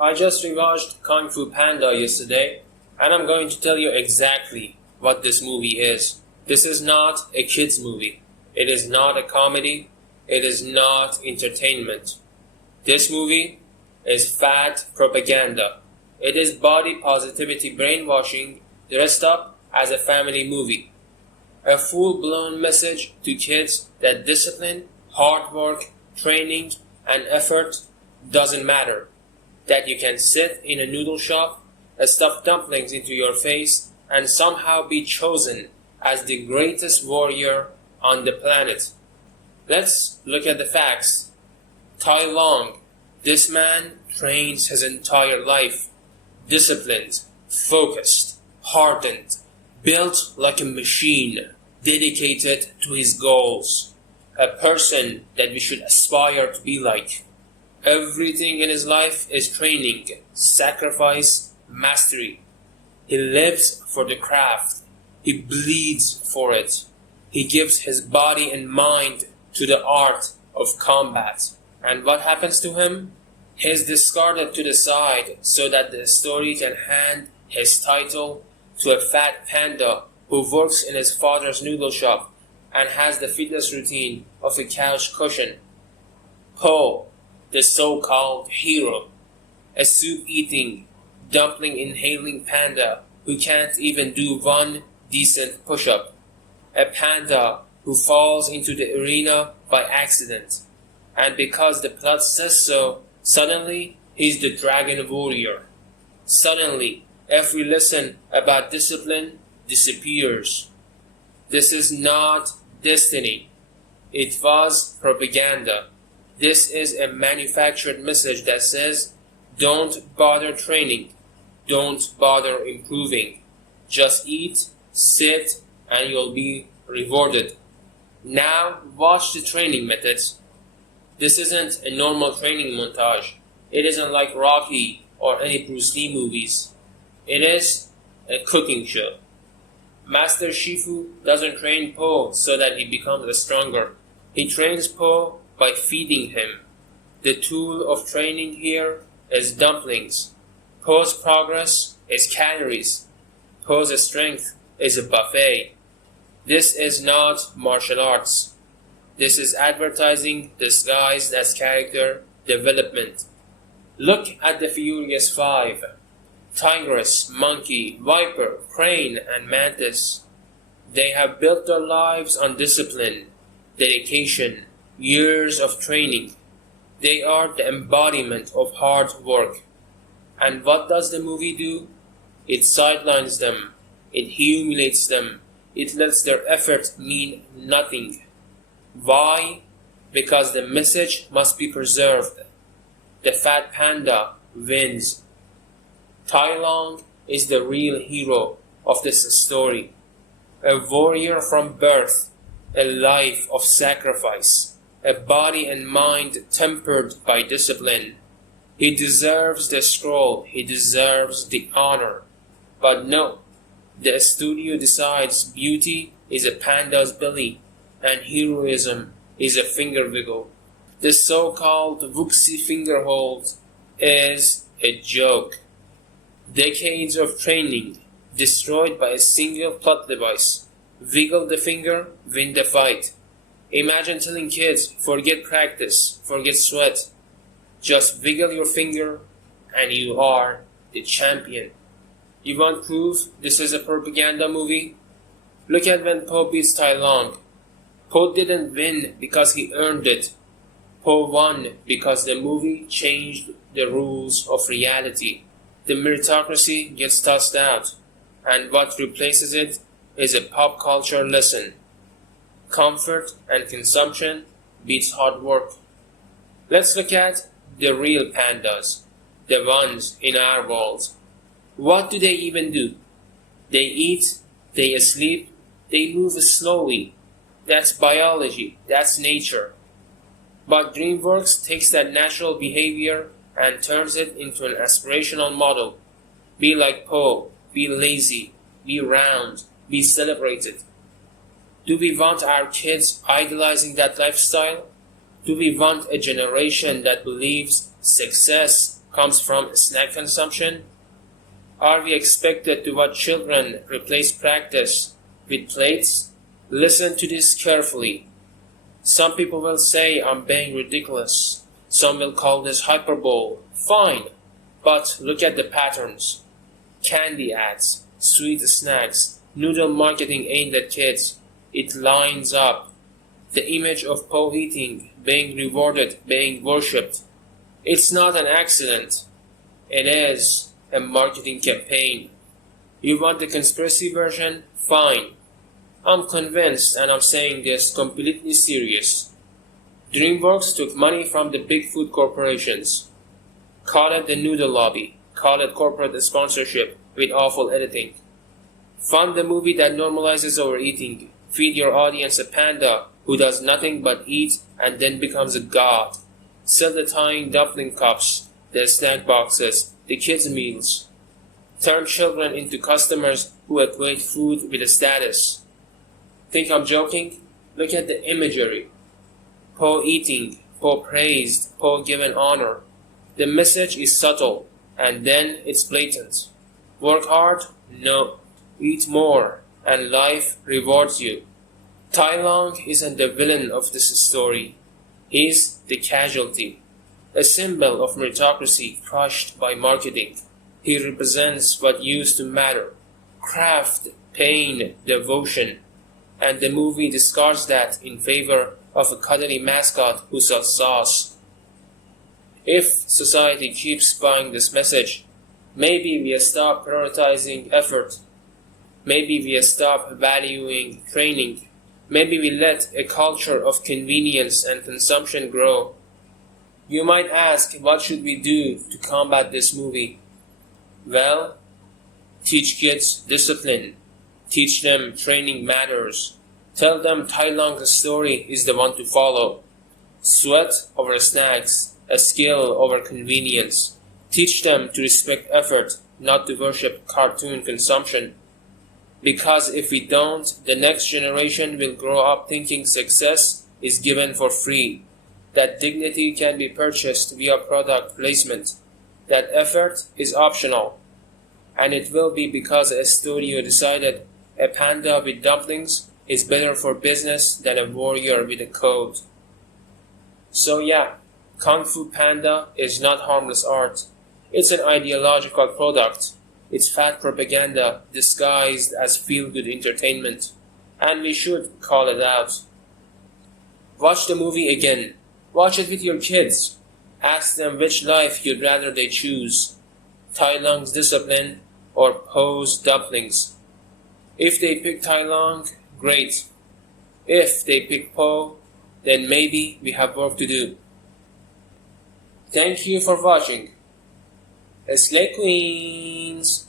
I just rewatched Kung Fu Panda yesterday, and I'm going to tell you exactly what this movie is. This is not a kids' movie. It is not a comedy. It is not entertainment. This movie is fat propaganda. It is body positivity brainwashing dressed up as a family movie. A full-blown message to kids that discipline, hard work, training, and effort doesn't matter. That you can sit in a noodle shop, stuff dumplings into your face, and somehow be chosen as the greatest warrior on the planet. Let's look at the facts. Tai Lung, this man trains his entire life. Disciplined, focused, hardened, built like a machine, dedicated to his goals. A person that we should aspire to be like. Everything in his life is training, sacrifice, mastery. He lives for the craft. He bleeds for it. He gives his body and mind to the art of combat. And what happens to him? He is discarded to the side so that the story can hand his title to a fat panda who works in his father's noodle shop and has the fitness routine of a couch cushion. Po, the so-called hero, a soup-eating, dumpling-inhaling panda who can't even do one decent push-up. A panda who falls into the arena by accident. And because the plot says so, suddenly he's the dragon warrior. Suddenly, every lesson about discipline disappears. This is not destiny. It was propaganda. This is a manufactured message that says, don't bother training, don't bother improving. Just eat, sit, and you'll be rewarded. Now watch the training methods. This isn't a normal training montage. It isn't like Rocky or any Bruce Lee movies. It is a cooking show. Master Shifu doesn't train Po so that he becomes stronger. He trains Po by feeding him. The tool of training here is dumplings. Po's progress is calories. Po's strength is a buffet. This is not martial arts. This is advertising disguised as character development. Look at the Furious Five. Tigress, monkey, viper, crane, and mantis. They have built their lives on discipline, dedication, years of training. They are the embodiment of hard work. And what does the movie do? It sidelines them. It humiliates them. It lets their effort mean nothing. Why? Because the message must be preserved. The fat panda wins. Tai Lung is the real hero of this story. A warrior from birth, a life of sacrifice, a body and mind tempered by discipline. He deserves the scroll, he deserves the honor. But no, the studio decides beauty is a panda's belly and heroism is a finger wiggle. The so-called Wuxi finger hold is a joke. Decades of training destroyed by a single plot device. Wiggle the finger, win the fight. Imagine telling kids, forget practice, forget sweat. Just wiggle your finger and you are the champion. You want proof this is a propaganda movie? Look at when Po beats Tai Lung. Po didn't win because he earned it. Po won because the movie changed the rules of reality. The meritocracy gets tossed out, and what replaces it is a pop culture lesson. Comfort and consumption beats hard work. Let's look at the real pandas, the ones in our world. What do they even do? They eat, they sleep, they move slowly. That's biology, that's nature. But DreamWorks takes that natural behavior and turns it into an aspirational model. Be like Po, be lazy, be round, be celebrated. Do we want our kids idolizing that lifestyle? Do we want a generation that believes success comes from snack consumption? Are we expected to watch children replace practice with plates? Listen to this carefully. Some people will say I'm being ridiculous. Some will call this hyperbole. Fine. But look at the patterns. Candy ads, sweet snacks, noodle marketing aimed at kids. It lines up. The image of Po eating, being rewarded, being worshipped. It's not an accident. It is a marketing campaign. You want the conspiracy version? Fine. I'm convinced, and I'm saying this completely serious. DreamWorks took money from the big food corporations. Call it the noodle lobby. Call it corporate sponsorship with awful editing. Fund the movie that normalizes overeating. Feed your audience a panda who does nothing but eat and then becomes a god. Sell the tiny dumpling cups, the snack boxes, the kids' meals. Turn children into customers who equate food with a status. Think I'm joking? Look at the imagery. Po eating, Po praised, Po given honor. The message is subtle, and then it's blatant. Work hard? No. Eat more, and life rewards you. Tai Lung isn't the villain of this story. He's the casualty, a symbol of meritocracy crushed by marketing. He represents what used to matter: craft, pain, devotion. And the movie discards that in favor of a cuddly mascot who sells sauce. If society keeps buying this message, maybe we stop prioritizing effort. Maybe we stop valuing training. Maybe we let a culture of convenience and consumption grow. You might ask, what should we do to combat this movie? Well, teach kids discipline. Teach them training matters. Tell them Tai Lung's story is the one to follow. Sweat over snacks, a skill over convenience. Teach them to respect effort, not to worship cartoon consumption. Because if we don't, the next generation will grow up thinking success is given for free, that dignity can be purchased via product placement, that effort is optional. And it will be because a studio decided a panda with dumplings is better for business than a warrior with a code. So yeah, Kung Fu Panda is not harmless art. It's an ideological product. It's fat propaganda disguised as feel-good entertainment. And we should call it out. Watch the movie again. Watch it with your kids. Ask them which life you'd rather they choose. Tai Lung's discipline or Po's dumplings. If they pick Tai Lung, great. If they pick Po, then maybe we have work to do. Thank you for watching. Slay Queens!